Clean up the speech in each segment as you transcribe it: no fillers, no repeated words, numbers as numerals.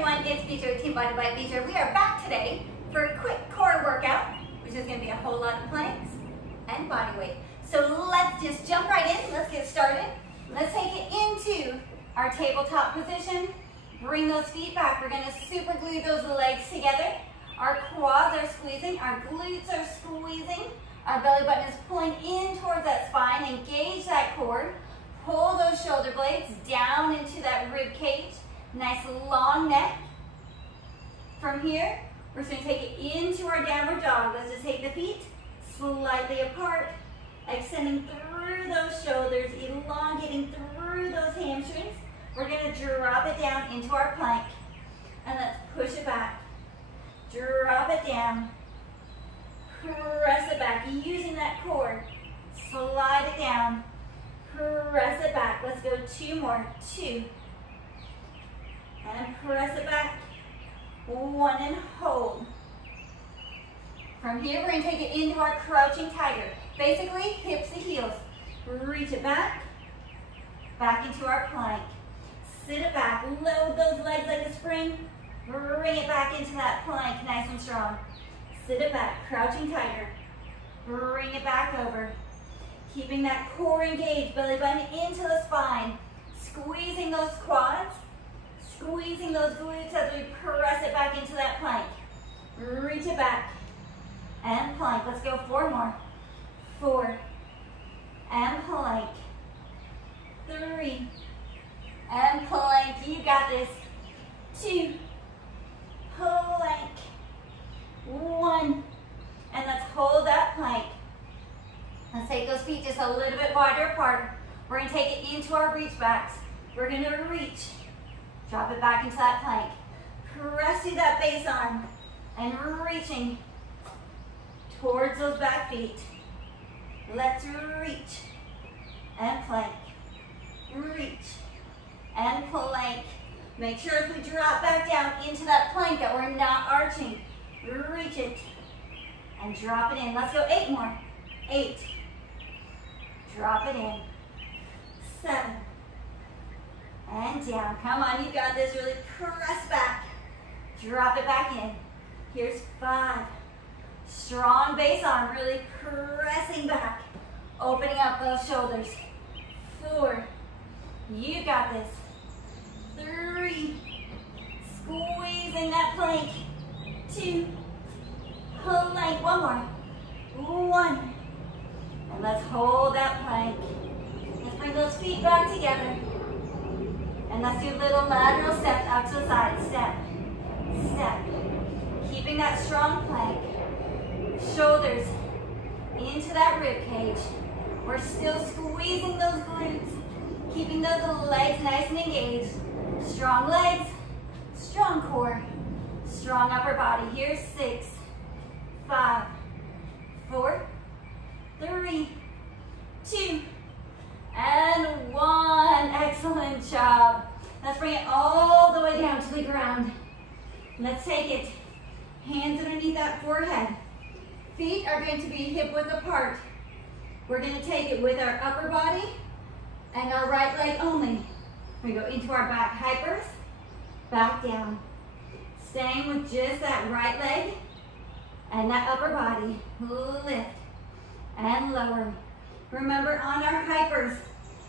everyone, it's Beecher with Team Body by Beecher. We are back today for a quick core workout, which is going to be a whole lot of planks and body weight. So let's just jump right in. Let's get started. Let's take it into our tabletop position. Bring those feet back. We're going to super glue those legs together. Our quads are squeezing. Our glutes are squeezing. Our belly button is pulling in towards that spine. Engage that core. Pull those shoulder blades down into that rib cage. Nice long neck. From here, we're just going to take it into our downward dog. Let's just take the feet slightly apart, extending through those shoulders, elongating through those hamstrings. We're going to drop it down into our plank, and let's push it back. Drop it down. Press it back, using that core. Slide it down. Press it back. Let's go two more. Two. And press it back. One and hold. From here, we're going to take it into our crouching tiger. Basically, hips to heels. Reach it back. Back into our plank. Sit it back. Load those legs like a spring. Bring it back into that plank, nice and strong. Sit it back. Crouching tiger. Bring it back over. Keeping that core engaged. Belly button into the spine. Squeezing those quads. Squeezing those glutes as we press it back into that plank. Reach it back. And plank. Let's go four more. Four. And plank. Three. And plank. You got this. Two. Plank. One. And let's hold that plank. Let's take those feet just a little bit wider apart. We're going to take it into our reach backs. We're going to reach. Drop it back into that plank. Press through that base arm and reaching towards those back feet. Let's reach and plank. Reach and plank. Make sure as we drop back down into that plank that we're not arching. Reach it and drop it in. Let's go eight more. Eight. Drop it in. Seven. And down. Come on, you got this. Really press back. Drop it back in. Here's five. Strong base arm. Really pressing back. Opening up those shoulders. Four. You got this. Three. Squeezing that plank. Two. Plank. One more. One. And let's hold that plank. Let's bring those feet back together. And let's do little lateral steps out to the side. Step, step. Keeping that strong plank. Shoulders into that rib cage. We're still squeezing those glutes. Keeping those legs nice and engaged. Strong legs, strong core, strong upper body. Here's six, five, four, three, two, and one. Excellent job. Let's bring it all the way down to the ground. Let's take it. Hands underneath that forehead. Feet are going to be hip width apart. We're going to take it with our upper body and our right leg only. We go into our back hypers, back down. Staying with just that right leg and that upper body. Lift and lower. Remember, on our hypers,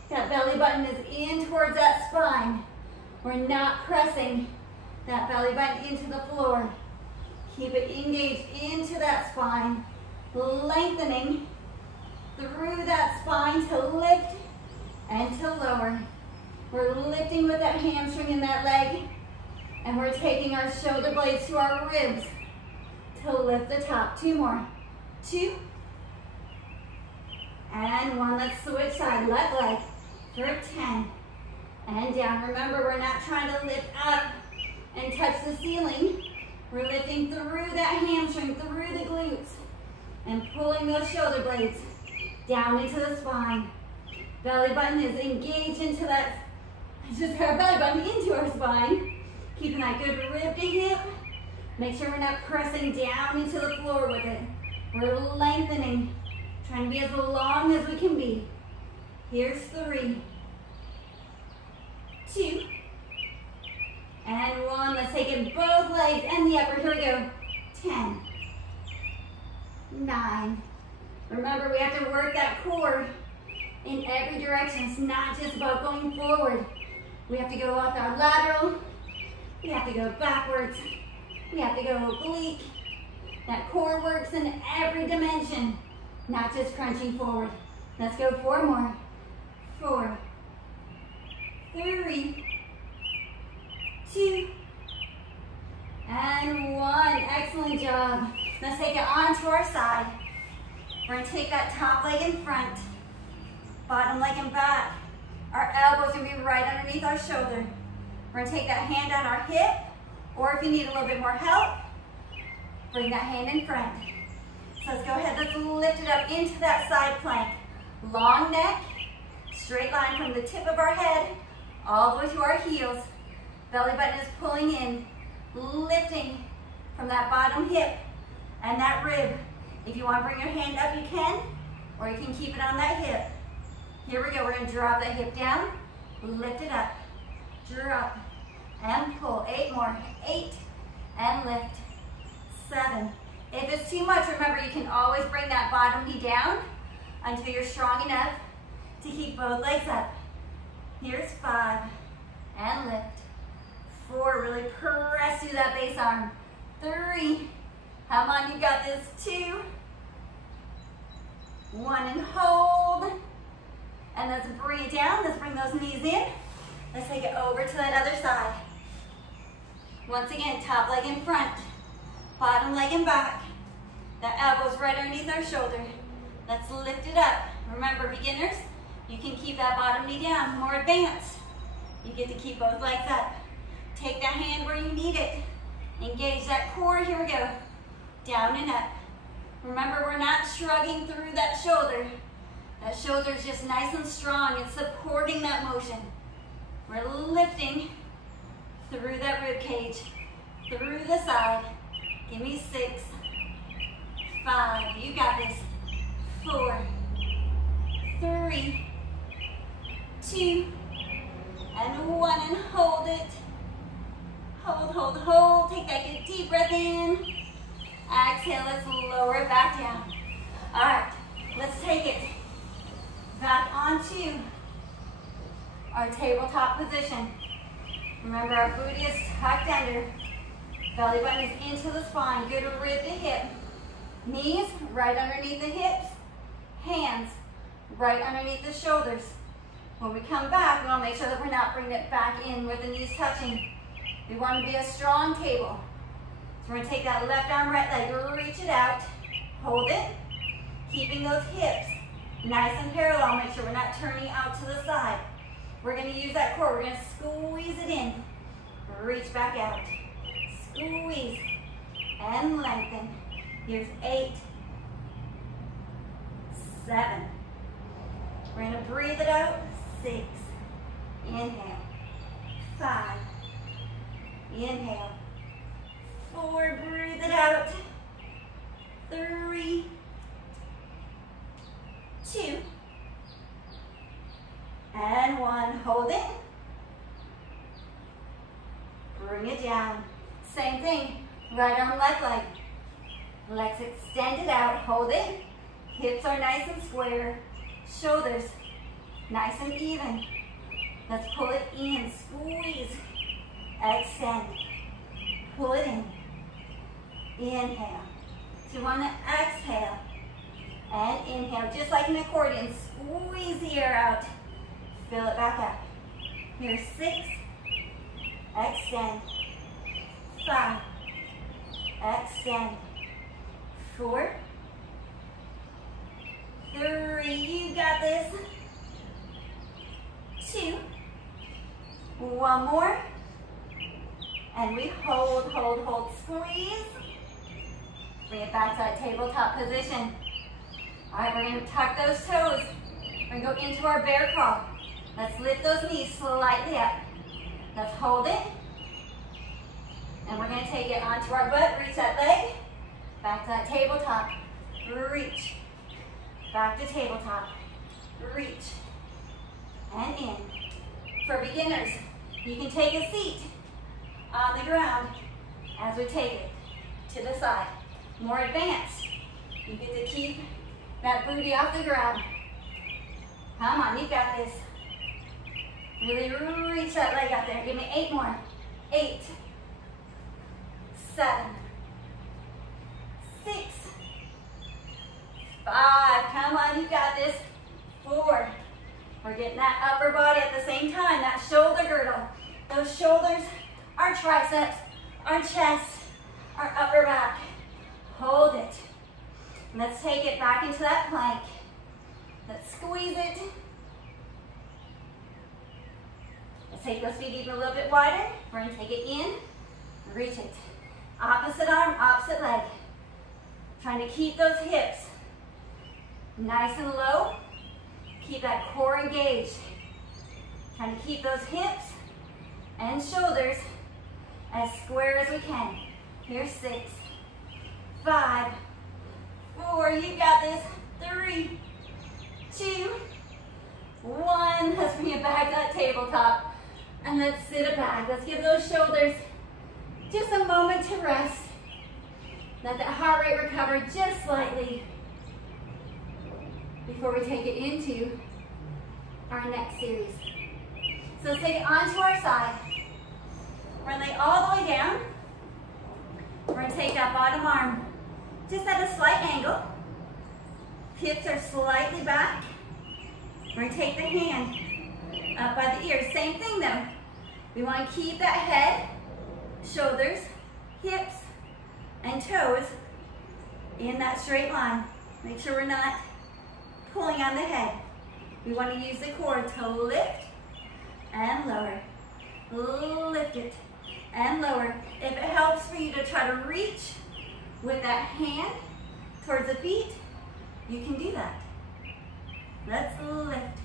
that belly button is in towards that spine. We're not pressing that belly button into the floor. Keep it engaged into that spine, lengthening through that spine to lift and to lower. We're lifting with that hamstring in that leg, and we're taking our shoulder blades to our ribs to lift the top. Two more. Two. And one. Let's switch side. Left leg for 10. And down. Remember, we're not trying to lift up and touch the ceiling. We're lifting through that hamstring, through the glutes, and pulling those shoulder blades down into the spine. Belly button is engaged into that, just our belly button into our spine. Keeping that good rib to hip. Make sure we're not pressing down into the floor with it. We're lengthening, trying to be as long as we can be. Here's 3, 2, and and 1. Let's take it both legs and the upper. Here we go. 10, 9. Remember, we have to work that core in every direction. It's not just about going forward. We have to go off our lateral. We have to go backwards. We have to go oblique. That core works in every dimension, not just crunching forward. Let's go 4 more. 4, 3, 2, and 1. Excellent job. Let's take it onto our side. We're going to take that top leg in front, bottom leg in back. Our elbows are going to be right underneath our shoulder. We're going to take that hand on our hip, or if you need a little bit more help, bring that hand in front. So let's go ahead, let's lift it up into that side plank. Long neck, straight line from the tip of our head all the way to our heels. Belly button is pulling in, lifting from that bottom hip and that rib. If you want to bring your hand up, you can, or you can keep it on that hip. Here we go, we're going to drop that hip down, lift it up, drop, and pull. 8 more, 8, and lift, 7. If it's too much, remember you can always bring that bottom knee down until you're strong enough to keep both legs up. Here's 5, and lift. 4, really press through that base arm. 3, come on, you got this. 2, 1, and hold. And let's bring it down. Let's bring those knees in. Let's take it over to that other side. Once again, top leg in front, bottom leg in back. The elbows right underneath our shoulder. Let's lift it up. Remember, beginners, you can keep that bottom knee down. More advanced, you get to keep both legs up. Take that hand where you need it. Engage that core. Here we go. Down and up. Remember, we're not shrugging through that shoulder. That shoulder is just nice and strong. It's supporting that motion. We're lifting through that rib cage, through the side. Give me 6, 5, you got this. 4, 3, 2, and 1, and hold it. Hold, hold, hold. Take that good deep breath in. Exhale, let's lower it back down. All right, let's take it back onto our tabletop position. Remember, our booty is tucked under. Belly button is into the spine. Good rib to hip. Knees right underneath the hips. Hands right underneath the shoulders. When we come back, we want to make sure that we're not bringing it back in with the knees touching. We want to be a strong table. So we're going to take that left arm, right leg, reach it out, hold it, keeping those hips nice and parallel. Make sure we're not turning out to the side. We're going to use that core. We're going to squeeze it in, reach back out, squeeze, and lengthen. Here's 8, 7. We're going to breathe it out. 6, inhale, 5, inhale, 4, breathe it out, 3, 2, and 1, hold it, bring it down. Same thing, right arm, left leg, legs extended out, hold it, hips are nice and square, shoulders nice and even. Let's pull it in, squeeze, extend, pull it in, inhale. So you want to exhale and inhale, just like an accordion, squeeze the air out, fill it back up. Here's 6, extend, 5, extend, 4, 3, you got this, 2, 1 more, and we hold, hold, hold, squeeze, bring it back to that tabletop position. All right, we're going to tuck those toes, we're going to go into our bear crawl. Let's lift those knees slightly up, let's hold it, and we're going to take it onto our butt, reach that leg, back to that tabletop, reach, back to tabletop, reach, and in. For beginners, you can take a seat on the ground as we take it to the side. More advanced. You get to keep that booty off the ground. Come on, you got this. Really reach that leg out there. Give me 8 more. 8, 7, 6, 5. Come on, you got this. 4. We're getting that upper body at the same time, that shoulder girdle. Those shoulders, our triceps, our chest, our upper back. Hold it. Let's take it back into that plank. Let's squeeze it. Let's take those feet even a little bit wider. We're going to take it in, reach it. Opposite arm, opposite leg. Trying to keep those hips nice and low. Keep that core engaged. Trying to keep those hips and shoulders as square as we can. Here's 6, 5, 4, you got this. 3, 2, 1. Let's bring it back to that tabletop. And let's sit it back. Let's give those shoulders just a moment to rest. Let that heart rate recover just slightly before we take it into our next series. So let's take it onto our side. We're going to lay all the way down. We're going to take that bottom arm just at a slight angle. Hips are slightly back. We're going to take the hand up by the ears. Same thing though. We want to keep that head, shoulders, hips, and toes in that straight line. Make sure we're not pulling on the head. We want to use the core to lift and lower. Lift it and lower. If it helps for you to try to reach with that hand towards the feet, you can do that. Let's lift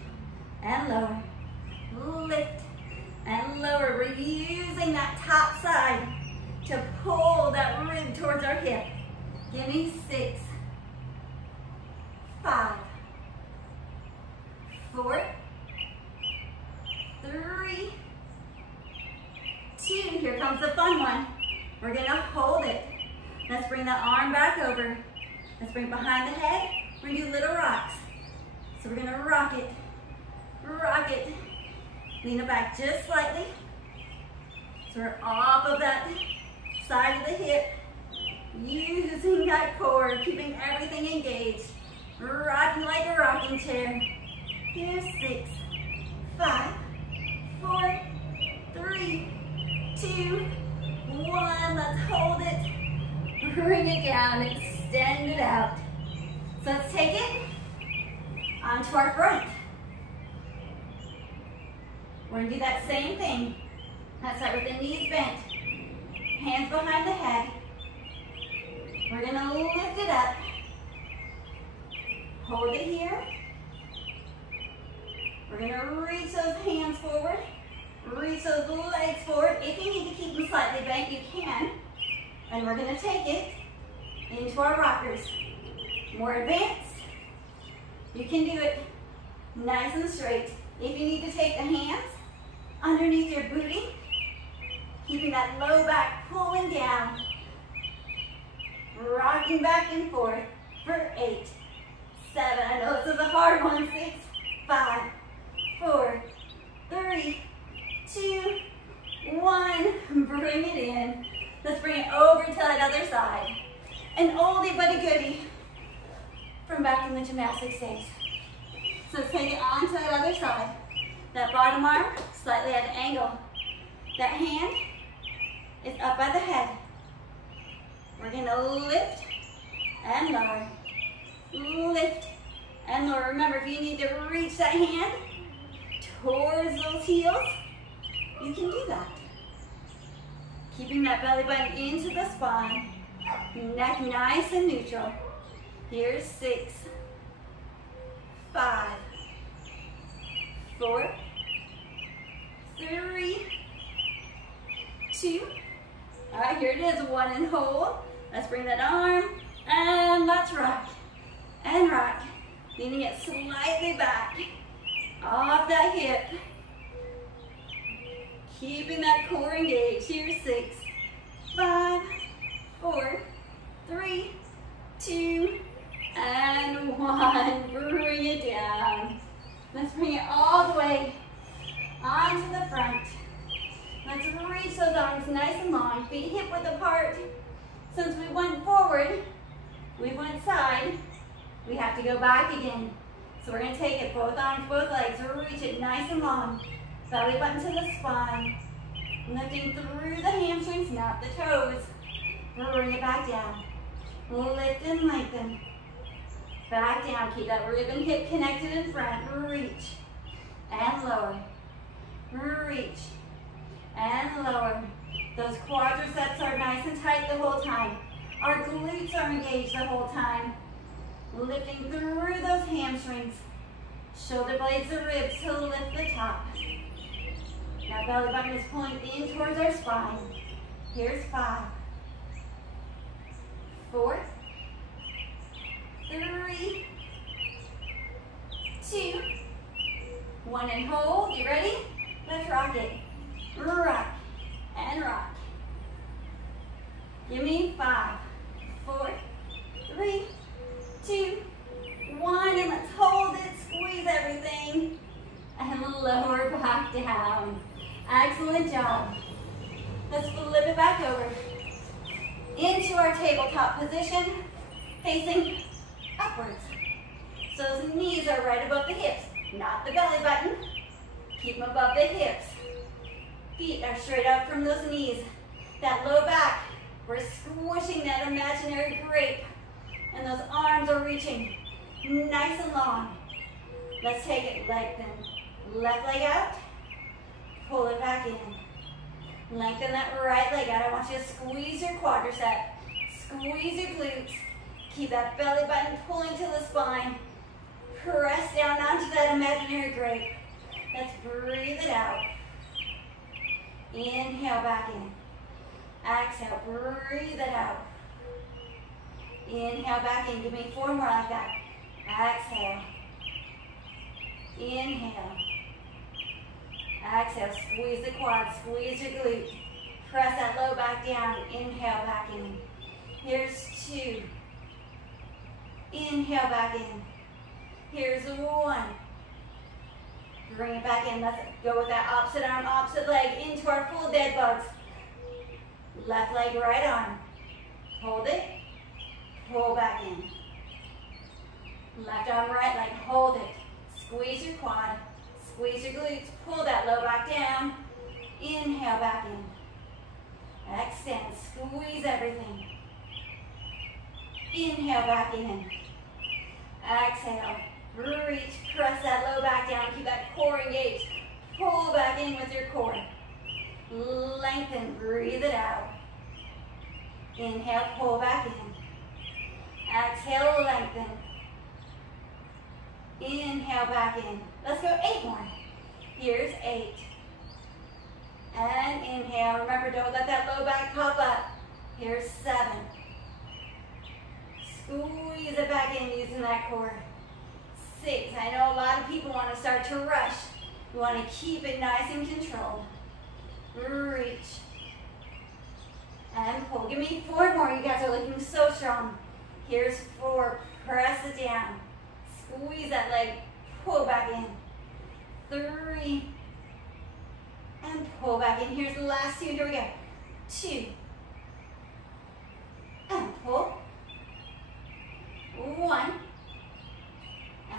and lower. Lift and lower. We're using that top side to pull that rib towards our hip. Give me 6, 5, 4, 3, 2. Here comes the fun one. We're going to hold it. Let's bring the arm back over. Let's bring it behind the head. We're going to do little rocks. So we're going to rock it. Rock it. Lean it back just slightly. So we're off of that side of the hip. Using that core, keeping everything engaged. Rocking like a rocking chair. Here's 6, 5, 4, 3, 2, 1. Let's hold it. Bring it down. Extend it out. So let's take it onto our front. We're going to do that same thing. Let's start with the knees bent. Hands behind the head. We're going to lift it up. Hold it here. We're going to reach those hands forward. Reach those legs forward. If you need to keep them slightly bent, you can. And we're going to take it into our rockers. More advanced. You can do it nice and straight. If you need to take the hands underneath your booty, keeping that low back pulling down, rocking back and forth for 8, 7. I know this is a hard one. 6, 5, 4, 3, 2, 1. Bring it in. Let's bring it over to that other side. An oldie but a goodie from back in the gymnastics days. So let's take it on to that other side. That bottom arm, slightly at an angle. That hand is up by the head. We're going to lift and lower. Lift and lower. Remember, if you need to reach that hand towards those heels, you can do that. Keeping that belly button into the spine. Neck nice and neutral. Here's 6, 5, 4, 3, 2. All right, here it is. 1 and hold. Let's bring that arm and let's rock and rock. Leaning it slightly back off that hip. Keeping that core engaged. Here's 6, 5, 4, 3, 2, and 1. Bring it down. Let's bring it all the way onto the front. Let's reach those arms nice and long, feet hip width apart. Since we went forward, we went side, we have to go back again. So we're gonna take it, both arms, both legs, reach it nice and long. Belly button to the spine. Lifting through the hamstrings, not the toes. Bring it back down. Lift and lengthen. Back down, keep that rib and hip connected in front. Reach and lower. Reach and lower. Those quadriceps are nice and tight the whole time. Our glutes are engaged the whole time. Lifting through those hamstrings. Shoulder blades and ribs to lift the top. Now belly button is pulling in towards our spine. Here's 5, 4, 3, 2, 1, and hold. You ready? Let's rock it. Rock and rock. Give me 5, 4, 3, 2, 1, and let's hold it. Squeeze everything and lower back down. Excellent job. Let's flip it back over into our tabletop position, facing upwards. So those knees are right above the hips, not the belly button. Keep them above the hips. Feet are straight up from those knees. That low back, we're squishing that imaginary grape, and those arms are reaching nice and long. Let's take it, lengthen. Left leg out, pull it back in. Lengthen that right leg out. I want you to squeeze your quadricep, squeeze your glutes. Keep that belly button pulling to the spine. Press down onto that imaginary grape. Let's breathe it out. Inhale back in. Exhale, breathe it out. Inhale back in. Give me 4 more like that. Exhale. Inhale. Exhale, squeeze the quad, squeeze your glute. Press that low back down. Inhale back in. Here's 2. Inhale back in. Here's 1. Bring it back in. Let's go with that opposite arm, opposite leg into our full dead bugs. Left leg, right arm. Hold it. Pull back in. Left arm, right leg. Hold it. Squeeze your quad. Squeeze your glutes. Pull that low back down. Inhale back in. Extend. Squeeze everything. Inhale back in. Exhale. Reach. Press that low back down. Keep that core engaged. Pull back in with your core. Lengthen. Breathe it out. Inhale. Pull back in. Exhale. Lengthen. Inhale back in. Let's go 8 more. Here's 8. And inhale. Remember, don't let that low back pop up. Here's 7. Squeeze it back in using that core. 6. I know a lot of people want to start to rush. You want to keep it nice and controlled. Reach. And pull. Give me 4 more. You guys are looking so strong. Here's 4. Press it down. Squeeze that leg. Pull back in. 3. And pull back in. Here's the last 2. Here we go. 2. And pull. 1.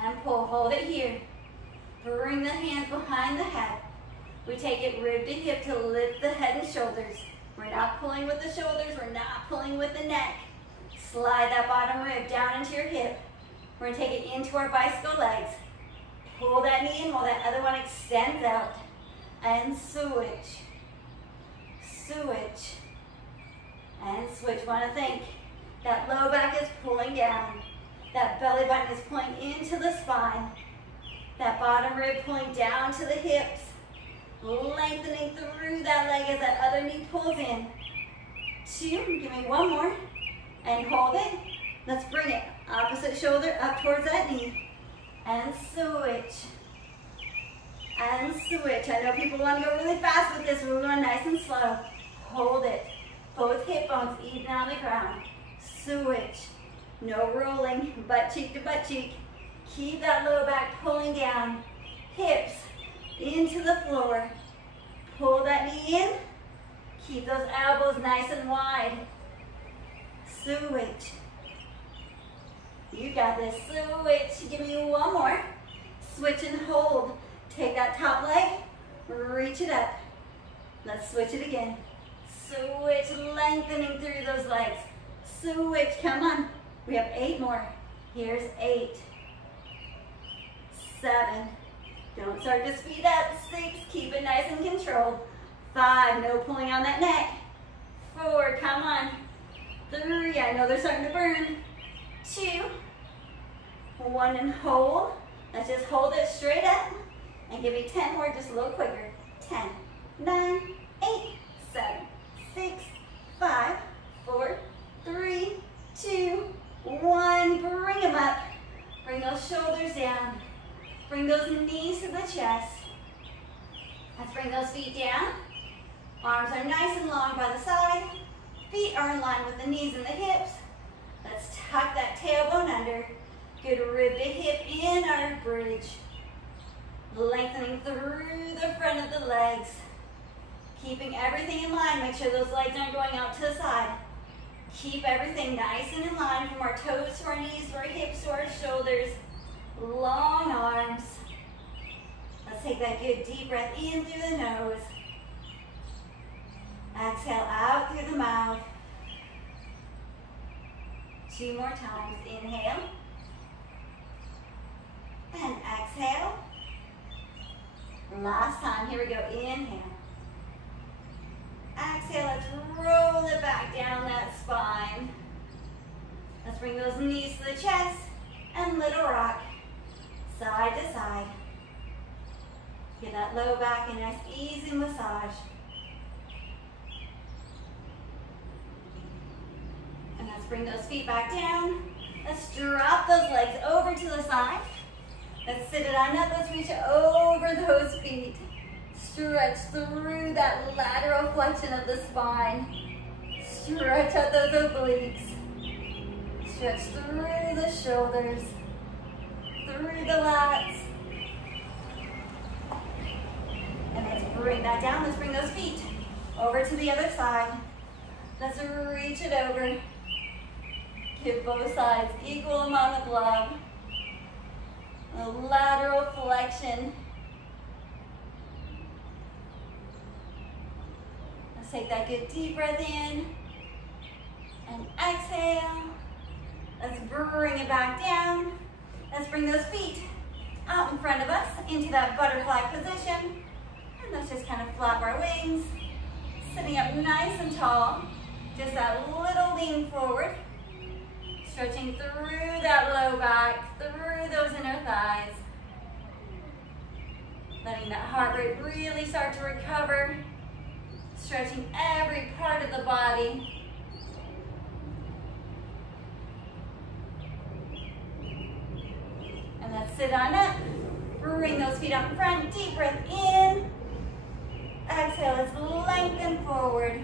And pull. Hold it here. Bring the hands behind the head. We take it rib to hip to lift the head and shoulders. We're not pulling with the shoulders. We're not pulling with the neck. Slide that bottom rib down into your hip. We're going to take it into our bicycle legs. Pull that knee in while that other one extends out. And switch. Switch. And switch. Want to think that low back is pulling down. That belly button is pulling into the spine. That bottom rib pulling down to the hips. Lengthening through that leg as that other knee pulls in. 2. Give me 1 more. And hold it. Let's bring it. Opposite shoulder up towards that knee. And switch. and switch. I know people want to go really fast with this. We're going nice and slow. Hold it. Both hip bones even on the ground. Switch. No rolling, butt cheek to butt cheek. Keep that low back pulling down. Hips into the floor. Pull that knee in. Keep those elbows nice and wide. Switch. You got this. Switch. Give me one more. Switch and hold. Take that top leg. Reach it up. Let's switch it again. Switch, lengthening through those legs. Switch, come on. We have 8 more. Here's 8. 7. Don't start to speed up. 6, keep it nice and controlled. 5, no pulling on that neck. 4, come on. 3, I know they're starting to burn. 2, 1 and hold. Let's just hold it straight up. And give me 10 more, just a little quicker. 10, 9, 8, 7, 6, 5, 4, 3, 2, 1. Bring them up. Bring those shoulders down. Bring those knees to the chest. Let's bring those feet down. Arms are nice and long by the side. Feet are in line with the knees and the hips. Let's tuck that tailbone under. Good rib to hip in our bridge. Lengthening through the front of the legs. Keeping everything in line. Make sure those legs aren't going out to the side. Keep everything nice and in line from our toes to our knees, to our hips, to our shoulders. Long arms. Let's take that good deep breath in through the nose. Exhale out through the mouth. 2 more times. Inhale. And exhale. Last time. Here we go. Inhale. Exhale. Let's roll it back down that spine. Let's bring those knees to the chest and little rock. Side to side. Give that low back a nice easy massage. And let's bring those feet back down. Let's drop those legs over to the side. Let's sit it on up. Let's reach over those feet. Stretch through that lateral flexion of the spine. Stretch out those obliques. Stretch through the shoulders. Through the lats. And let's bring that down. Let's bring those feet over to the other side. Let's reach it over. Give both sides equal amount of love. A lateral flexion. Let's take that good deep breath in. And exhale. Let's bring it back down. Let's bring those feet out in front of us into that butterfly position. And let's just kind of flap our wings. Sitting up nice and tall. Just that little lean forward. Stretching through that low back, through those inner thighs. Letting that heart rate really start to recover. Stretching every part of the body. And let's sit on up. Bring those feet out in front. Deep breath in. Exhale, let's lengthen forward.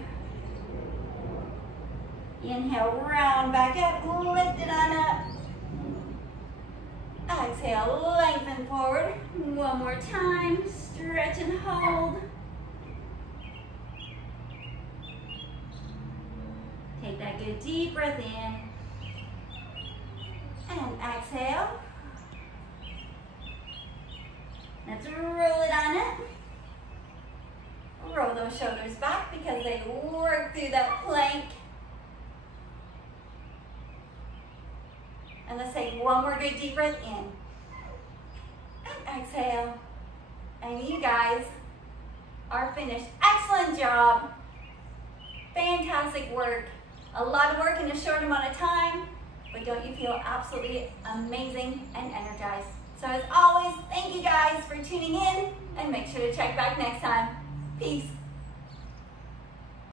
Inhale, round back up, lift it on up. Exhale, lengthen forward. One more time, stretch and hold. Take that good deep breath in. And exhale. Let's roll it on up. Roll those shoulders back because they work through that plank. And let's take one more good deep breath in. And exhale. And you guys are finished. Excellent job. Fantastic work. A lot of work in a short amount of time, but don't you feel absolutely amazing and energized? So as always, thank you guys for tuning in, and make sure to check back next time. Peace.